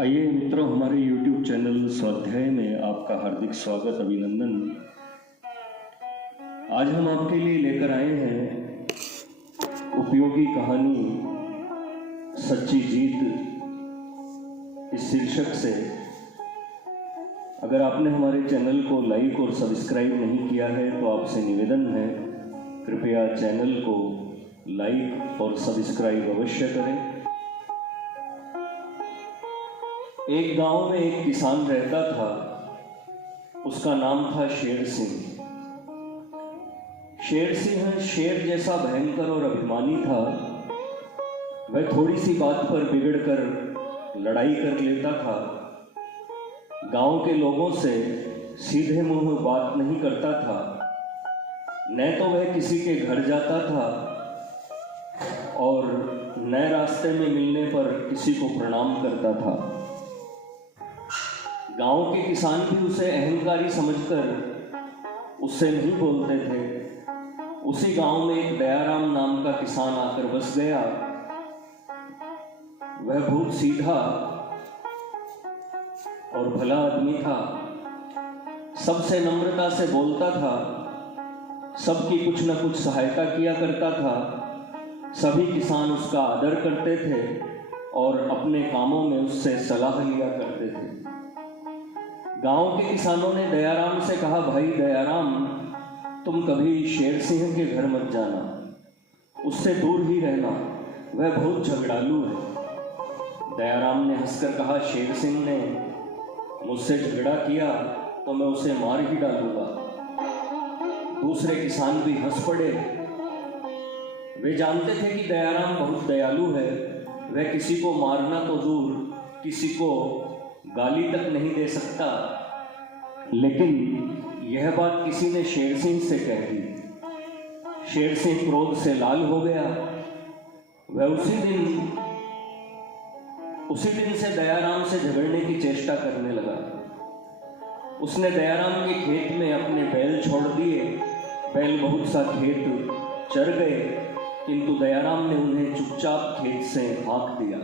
आइए मित्रों, हमारे YouTube चैनल स्वाध्याय में आपका हार्दिक स्वागत, अभिनंदन। आज हम आपके लिए लेकर आए हैं उपयोगी कहानी सच्ची जीत इस शीर्षक से। अगर आपने हमारे चैनल को लाइक और सब्सक्राइब नहीं किया है तो आपसे निवेदन है, कृपया चैनल को लाइक और सब्सक्राइब अवश्य करें। एक गांव में एक किसान रहता था, उसका नाम था शेर सिंह। शेर सिंह शेर जैसा भयंकर और अभिमानी था। वह थोड़ी सी बात पर बिगड़कर लड़ाई कर लेता था। गांव के लोगों से सीधे मुंह बात नहीं करता था, न तो वह किसी के घर जाता था और न रास्ते में मिलने पर किसी को प्रणाम करता था। गांव के किसान भी उसे अहंकारी समझकर उससे नहीं बोलते थे। उसी गांव में एक दयाराम नाम का किसान आकर बस गया। वह बहुत सीधा और भला आदमी था। सबसे नम्रता से बोलता था, सबकी कुछ न कुछ सहायता किया करता था। सभी किसान उसका आदर करते थे और अपने कामों में उससे सलाह लिया करते थे। गांव के किसानों ने दयाराम से कहा, भाई दयाराम, तुम कभी शेर सिंह के घर मत जाना, उससे दूर ही रहना, वह बहुत झगड़ालू है। दयाराम ने हंसकर कहा, शेर सिंह ने मुझसे झगड़ा किया तो मैं उसे मार ही डालूंगा। दूसरे किसान भी हंस पड़े। वे जानते थे कि दयाराम बहुत दयालु है। वह किसी को मारना तो दूर, किसी को गाली तक नहीं दे सकता। लेकिन यह बात किसी ने शेर सिंह से कह दी। शेर सिंह क्रोध से लाल हो गया। वह उसी दिन से दयाराम से झगड़ने की चेष्टा करने लगा। उसने दयाराम के खेत में अपने बैल छोड़ दिए। बैल बहुत सा खेत चर गए, किंतु दयाराम ने उन्हें चुपचाप खेत से हाँक दिया।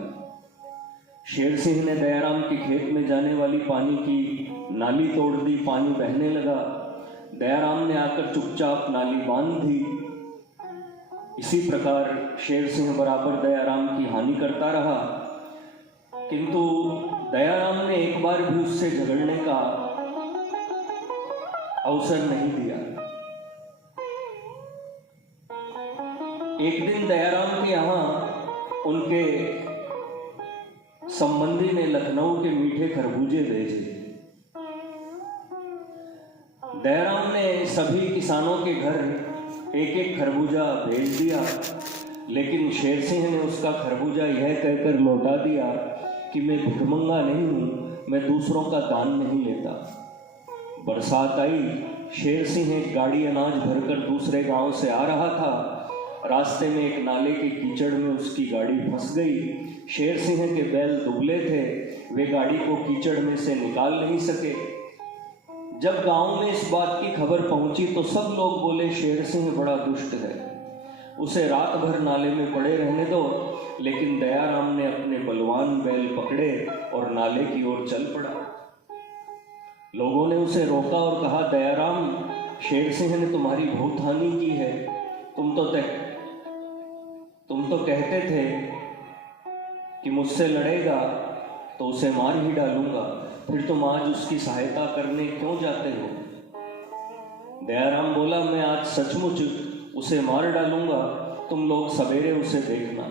शेर सिंह ने दयाराम के खेत में जाने वाली पानी की नाली तोड़ दी। पानी बहने लगा। दयाराम ने आकर चुपचाप नाली बांध दी। इसी प्रकार शेर सिंह बराबर दयाराम की हानि करता रहा, किंतु दयाराम ने एक बार भी उससे झगड़ने का अवसर नहीं दिया। एक दिन दयाराम के यहाँ उनके संबंधी ने लखनऊ के मीठे खरबूजे भेजे। दयाराम ने सभी किसानों के घर एक एक खरबूजा भेज दिया, लेकिन शेर सिंह ने उसका खरबूजा यह कहकर लौटा दिया कि मैं भिखमंगा नहीं हूँ, मैं दूसरों का दान नहीं लेता। बरसात आई। शेर सिंह एक गाड़ी अनाज भरकर दूसरे गांव से आ रहा था। रास्ते में एक नाले के कीचड़ में उसकी गाड़ी फंस गई। शेर सिंह के बैल दुबले थे, वे गाड़ी को कीचड़ में से निकाल नहीं सके। जब गांव में इस बात की खबर पहुंची तो सब लोग बोले, शेर सिंह बड़ा दुष्ट है, उसे रात भर नाले में पड़े रहने दो। लेकिन दयाराम ने अपने बलवान बैल पकड़े और नाले की ओर चल पड़ा। लोगों ने उसे रोका और कहा, दयाराम, शेर सिंह ने तुम्हारी बहुत हानि की है। तुम तो कहते थे कि मुझसे लड़ेगा तो उसे मार ही डालूंगा, फिर तुम आज उसकी सहायता करने क्यों जाते हो? दयाराम बोला, मैं आज सचमुच उसे मार डालूंगा, तुम लोग सवेरे उसे देखना।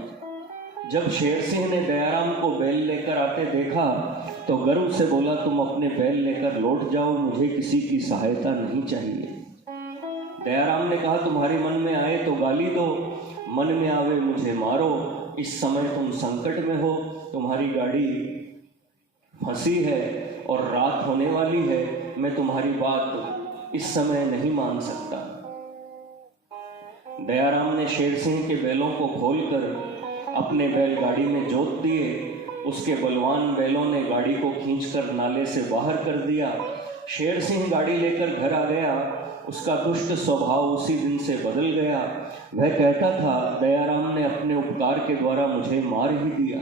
जब शेर सिंह ने दयाराम को बैल लेकर आते देखा तो गर्व से बोला, तुम अपने बैल लेकर लौट जाओ, मुझे किसी की सहायता नहीं चाहिए। दयाराम ने कहा, तुम्हारे मन में आए तो गाली दो, मन में आवे मुझे मारो। इस समय तुम संकट में हो, तुम्हारी गाड़ी फंसी है और रात होने वाली है, मैं तुम्हारी बात इस समय नहीं मान सकता। दयाराम ने शेर सिंह के बैलों को खोलकर अपने बैल गाड़ी में जोत दिए। उसके बलवान बैलों ने गाड़ी को खींचकर नाले से बाहर कर दिया। शेर सिंह गाड़ी लेकर घर आ गया। उसका दुष्ट स्वभाव उसी दिन से बदल गया। वह कहता था, दयाराम ने अपने उपकार के द्वारा मुझे मार ही दिया।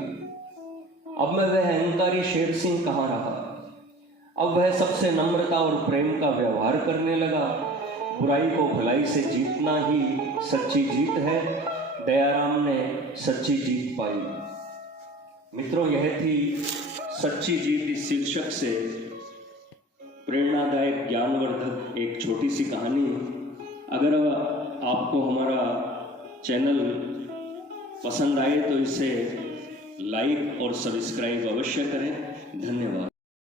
अब मैं वह अहंकारी शेर सिंह कहाँ रहा। अब वह सबसे नम्रता और प्रेम का व्यवहार करने लगा। बुराई को भलाई से जीतना ही सच्ची जीत है। दयाराम ने सच्ची जीत पाई। मित्रों, यह थी सच्ची जीत इस शीर्षक से प्रेरणादायक ज्ञानवर्धक एक छोटी सी कहानी। अगर आपको हमारा चैनल पसंद आए तो इसे लाइक और सब्सक्राइब अवश्य करें। धन्यवाद।